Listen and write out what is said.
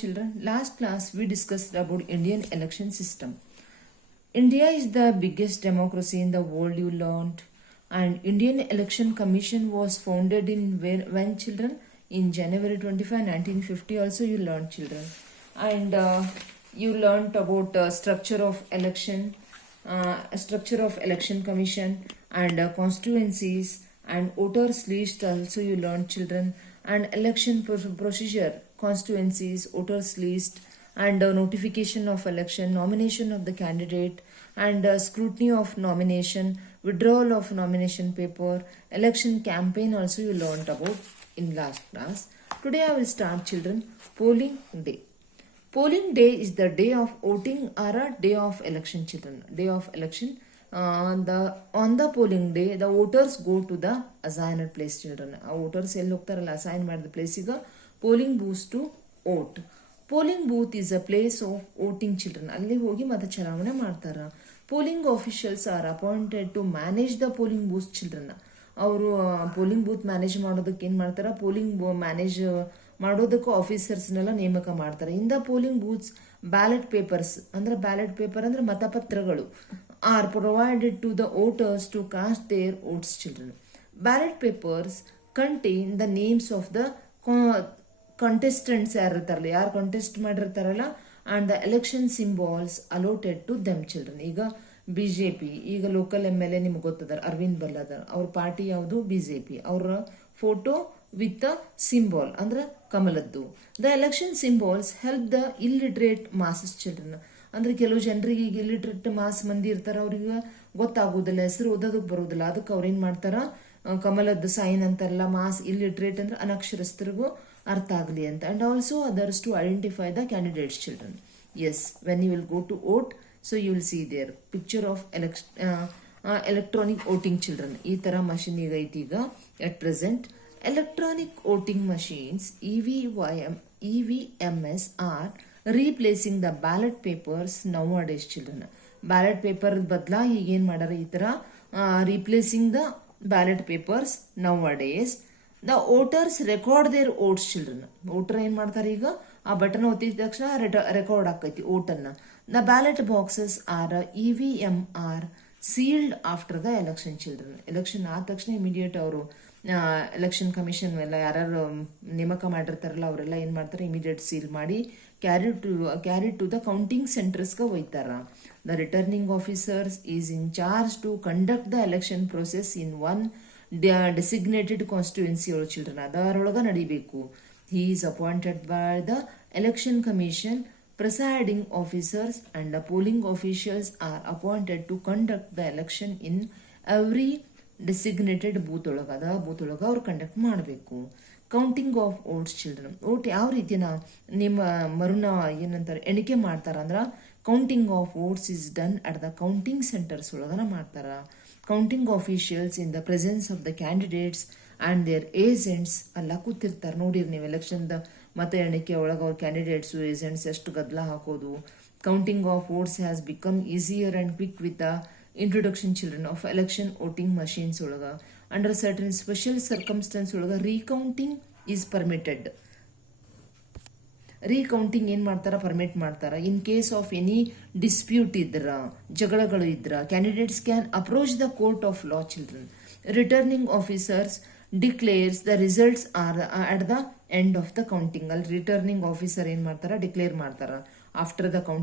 children, last class we discussed about Indian election system. India is the biggest democracy in the world, you learned. And Indian Election Commission was founded in when children? In January 25, 1950 also you learned, children. And you learned about structure of election commission and constituencies and voters list also you learned, children. And election procedure, constituencies, voters list, and notification of election, nomination of the candidate, and scrutiny of nomination, withdrawal of nomination paper, election campaign also you learnt about in last class. Today I will start, children. Polling day. Polling day is the day of voting or a day of election, children. Day of election. On the polling day, the voters go to the assigned place, children. Voters ಎಲ್ಲಿ ಹೋಗ್ತಾರಲ್ಲ assign ಮಾಡಿದ ಪ್ಲೇಸಿಗೆ polling booth to vote. Polling booth is a place of voting, children. ಅಲ್ಲಿ ಹೋಗಿ ಮತ ಚಲಾವಣೆ ಮಾಡ್ತಾರ. Polling officials are appointed to manage the polling booth, children. ಅವರು ಪೋಲಿಂಗ್ ಬೂತ್ ಮ್ಯಾನೇಜ್ ಮಾಡೋದಕ್ಕೆ ಏನ್ ಮಾಡ್ತಾರ, ಪೋಲಿಂಗ್ ಮ್ಯಾನೇಜ್ ಮಾಡೋದಕ್ಕೂ ಆಫೀಸರ್ಸ್ನೆಲ್ಲ ನೇಮಕ ಮಾಡ್ತಾರೆ. In the polling booths ballot papers ಅಂದ್ರೆ ಬ್ಯಾಲೆಟ್ ಪೇಪರ್ ಅಂದ್ರೆ ಮತಪತ್ರಗಳು are provided to the voters to cast their votes, children. Ballot papers contain the names of the contestants ಯಾರು contest ಮಾಡಿರ್ತಾರಲ್ಲ and the election symbols allotted to them, children. ಈಗ BJP ಈಗ local MLA ನಿಮ್ಗೆ ಗೊತ್ತದಾರ ಅರವಿಂದ್ ಬಲ್ಲದಾರ್, ಅವ್ರ party ಯಾವುದು BJP, ಅವರ photo with symbol ಅಂದ್ರೆ ಕಮಲದ್ದು. The election symbols help the illiterate masses, children. ಅಂದ್ರೆ ಕೆಲವು ಜನರಿಗೆ ಈಗ ಇಲ್ಲಿಟ್ರೇಟ್ ಮಾಸ್ ಮಂದಿ ಇರ್ತಾರ, ಅವ್ರಿಗೆ ಗೊತ್ತಾಗೋದಿಲ್ಲ, ಹೆಸರು ಓದೋದಕ್ಕೆ ಬರೋದಿಲ್ಲ. ಅದಕ್ಕೆ ಅವ್ರು ಏನ್ ಮಾಡ್ತಾರ, ಕಮಲದ ಸೈನ್ ಅಂತಾರಲ್ಲ, ಮಾಸ್ ಇಲ್ಲಿಟ್ರೇಟ್ ಅಂದ್ರೆ ಅನಕ್ಷರಸ್ಥರಿಗೂ ಅರ್ಥ ಆಗಲಿ ಅಂತ. And also others to identify the candidates, children. Yes, when you will go to vote, so you will see their picture of electronic voting, children. ಈ ತರ ಮಷಿನ್ ಈಗ ಐತಿ ಈಗ at present. Electronic voting machines EVMS are replacing the ballot papers nowadays, children. Ballot paper ಬದಲ ಈಗ ಏನ್ ಮಾಡಾರ, ಈ ತರ replacing the ballot papers nowadays. The voters record their votes, children. Voter ಏನ್ ಮಾಡ್ತಾರೆ, ಈಗ ಆ ಬಟನ್ ಒತ್ತಿದ ತಕ್ಷಣ ರೆಕಾರ್ಡ್ ಆಕೈತಿ ವೋಟ್ ಅನ್ನ. The ballot boxes are EVM are sealed after the election, children. Election ಆದ ತಕ್ಷಣ ಇಮಿಡಿಯೇಟ್ ಅವರು ಎಲೆಕ್ಷನ್ ಕಮಿಷನ್ ಎಲ್ಲ ಯಾರು ನೇಮಕ ಮಾಡಿರ್ತಾರಲ್ಲ ಅವರೆಲ್ಲ ಏನ್ ಮಾಡ್ತಾರೆ, ಇಮಿಡಿಯೇಟ್ ಸೀಲ್ ಮಾಡಿ ಕ್ಯಾರಿ ಟು ದ ಕೌಂಟಿಂಗ್ ಸೆಂಟರ್ಸ್ಗೆ ಒಯ್ತಾರ. The returning officers is in charge to conduct the election process in one designated constituency, children. ಅದರೊಳಗ ನಡಿಬೇಕು. He is appointed by the election commission. Presiding officers and the polling officials are appointed to conduct the election in every designated booth ಒಳಗ. ಅದ booth ಒಳಗ ಅವ್ರು conduct ಮಾಡಬೇಕು. Counting of votes, children. Vote ಯಾವ ರೀತಿನ ನಿಮ್ಮ ಮರುನ ಏನಂತಾರೆ ಎಣಿಕೆ ಮಾಡ್ತಾರ ಅಂದ್ರ counting of votes is done at the counting centers ಒಳಗನ ಮಾಡ್ತಾರ. Counting officials in the presence of the candidates and their agents ಎಲ್ಲ ಕೂತಿರ್ತಾರೆ. ನೋಡಿರಿ ನೀವು ಎಲೆಕ್ಷನ್ ಮತ ಎಣಿಕೆ ಒಳಗ ಅವ್ರ ಕ್ಯಾಂಡಿಡೇಟ್ಸ್ ಏಜೆಂಟ್ಸ್ ಎಷ್ಟು ಗದ್ದಲ ಹಾಕೋದು. Counting of votes has become easier and quick with the introduction, children, of election voting machines ಒಳಗ. ಅಂಡರ್ ಸರ್ಟನ್ ಸ್ಪೆಷಲ್ ಸರ್ಕಮ್ಸ್ಟೆನ್ಸ್ ಒಳಗ ರೀಕೌಂಟಿಂಗ್ ಈಸ್ ಪರ್ಮಿಟೆಡ್. ರೀಕೌಂಟಿಂಗ್ ಏನ್ ಮಾಡ್ತಾರ, ಪರ್ಮಿಟ್ ಮಾಡ್ತಾರ. In case of any dispute ಇದ್ರ, ಜಗಳಗಳು ಇದ್ರ, candidates can approach the court of law, children. Returning officers declares the results are at the end of the counting. ಅಲ್ಲಿ returning officer ಏನ್ ಮಾಡ್ತಾರ, declare ಮಾಡ್ತಾರ ಆಫ್ಟರ್ ದ ಕೌಂಟಿಂಗ್.